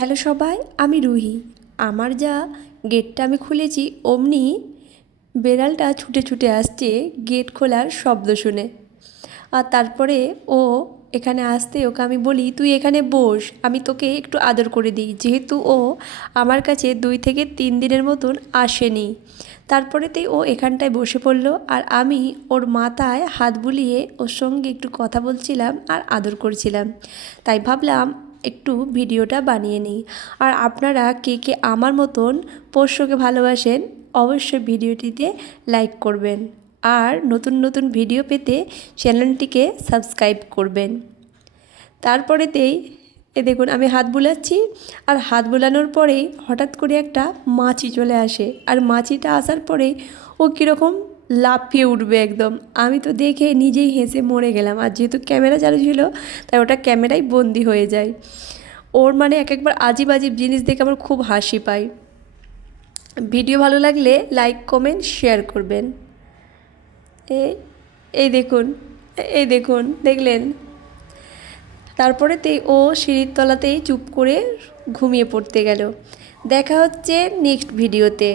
Hello সবাই, আমি রুহি। আমার যা গেটটা আমি খুলেছি অমনি বেড়ালটা ছুটে ছুটে আসছে গেট খোলার শব্দ শুনে। আর তারপরে ও এখানে আসতে ওকে আমি বলি, তুই এখানে বস, আমি তোকে একটু আদর করে দিই, যেহেতু ও আমার কাছে 2 থেকে 3 দিনের মতন আসেনি। তারপরেতেই ও এখানটায় বসে পড়লো আর আমি ওর মাথায় হাত বুলিয়ে ওর সঙ্গে একটু কথা বলছিলাম আর আদর করছিলাম। তাই ভাবলাম একটু ভিডিওটা বানিয়ে নিই। আর আপনারা কে কে আমার মতন পোষ্যকে ভালোবাসেন অবশ্যই ভিডিওটিতে লাইক করবেন আর নতুন নতুন ভিডিও পেতে চ্যানেলটিকে সাবস্ক্রাইব করবেন। তারপরেতেই দেখুন আমি হাত বুলাচ্ছি আর হাত বুলানোর পরেই হঠাৎ করে একটা মাছি চলে আসে আর মাছিটা আসার পরেই ও কীরকম লাফিয়ে উঠবে একদম। আমি তো দেখে নিজেই হেসে মরে গেলাম, আর যেহেতু ক্যামেরা চালু ছিল তাই ওটা ক্যামেরায় বন্দি হয়ে যায়। ওর মানে এক একবার আজীব আজীব জিনিস দেখে আমার খুব হাসি পায়। ভিডিও ভালো লাগলে লাইক কমেন্ট শেয়ার করবেন। এই এই দেখুন, এই দেখুন, দেখলেন? তারপরেতেই ও সিঁড়ির তলাতেই চুপ করে ঘুমিয়ে পড়তে গেল। দেখা হচ্ছে নেক্সট ভিডিওতে।